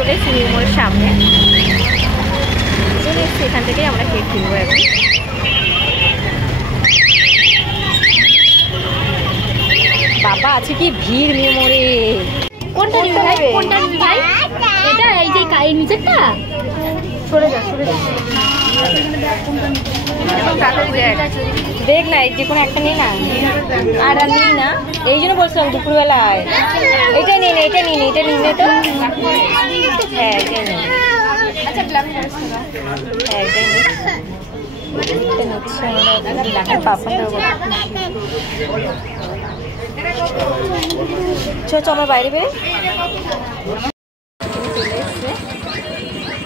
চলে এসেছি নিউ মোড়ের সামনে, চলে এসেছি, এখান থেকেই আমরা কেক কিনবো এখন। বাবা আছে কি ভিড় নিউ মোড়ে। কোনটা নিবি ভাই? কোনটা নিবি ভাই? এটা এই যে এই নিচেরটা? সরে যা সরে যা, দেখ না যে কোনো একটা নেই না, আর নেই না, এই জন্য বলছিলাম দুপুরবেলায় এটা নিয়ে নে, এটা নিয়ে নে, এটা নিয়ে নে তো। হ্যাঁ এটাই নে, হ্যাঁ এটাই নে, এটা নিচ্ছি আমরা পাপা। চল আমরা বাইরে বেরে। চলে এসছে,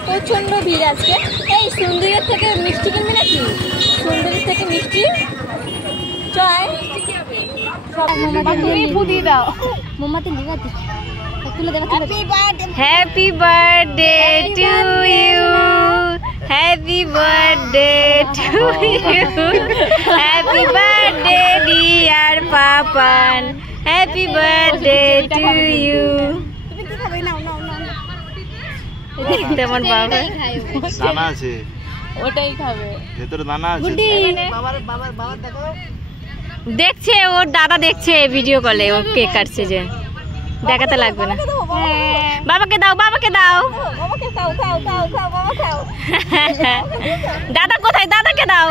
প্রচন্ড ভিড় আজকে। এই সুন্দরীর থেকে মিষ্টি কিনবি নাকি? সুন্দরীর থেকে মিষ্টি চয় দিয়ে দাও। মোমবাতি লিবা দি তুলে দেখা। Happy birthday to you, happy birthday to you, happy birthday dear Papan, happy birthday to you. তেমন বাবা দানা আছে, ওটাই খাবে। ভেতরে দানা আছে। দেখছে ওর দাদা, দেখছে ভিডিও কলে, ও কেক কাটছে, যে দেখাতে লাগবে না। বাবাকে দাও, বাবাকে দাও, দাদা কোথায়? দাদাকে দাও।